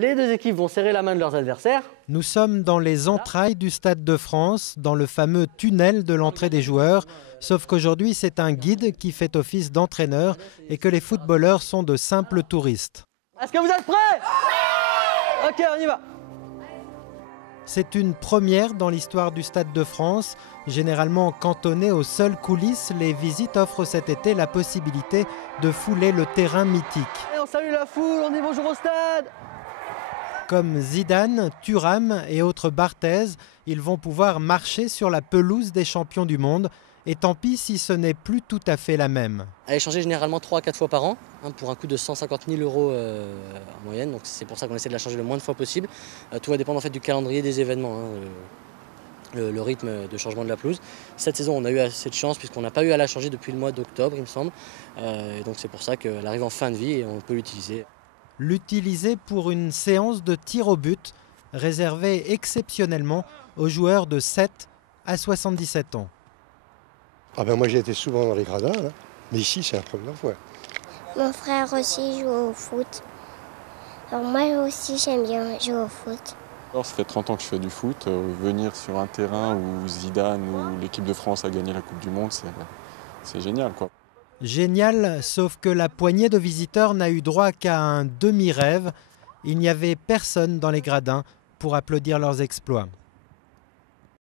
Les deux équipes vont serrer la main de leurs adversaires. Nous sommes dans les entrailles du Stade de France, dans le fameux tunnel de l'entrée des joueurs. Sauf qu'aujourd'hui, c'est un guide qui fait office d'entraîneur et que les footballeurs sont de simples touristes. Est-ce que vous êtes prêts? Ok, on y va. C'est une première dans l'histoire du Stade de France. Généralement cantonnées aux seules coulisses, les visites offrent cet été la possibilité de fouler le terrain mythique. Et on salue la foule, on dit bonjour au stade. Comme Zidane, Thuram et autres Barthez, ils vont pouvoir marcher sur la pelouse des champions du monde. Et tant pis si ce n'est plus tout à fait la même. Elle est changée généralement 3 à 4 fois par an, pour un coût de 150 000 € en moyenne. Donc c'est pour ça qu'on essaie de la changer le moins de fois possible. Tout va dépendre en fait du calendrier des événements, le rythme de changement de la pelouse. Cette saison, on a eu assez de chance puisqu'on n'a pas eu à la changer depuis le mois d'octobre, il me semble. Et donc c'est pour ça qu'elle arrive en fin de vie et on peut l'utiliser. L'utiliser pour une séance de tir au but, réservée exceptionnellement aux joueurs de 7 à 77 ans. Ah ben moi j'ai été souvent dans les gradins, là. Mais ici c'est la première fois. Mon frère aussi joue au foot. Alors moi aussi j'aime bien jouer au foot. Alors, ça fait 30 ans que je fais du foot. Venir sur un terrain où Zidane ou l'équipe de France a gagné la Coupe du Monde, c'est génial, quoi. Génial, sauf que la poignée de visiteurs n'a eu droit qu'à un demi-rêve. Il n'y avait personne dans les gradins pour applaudir leurs exploits.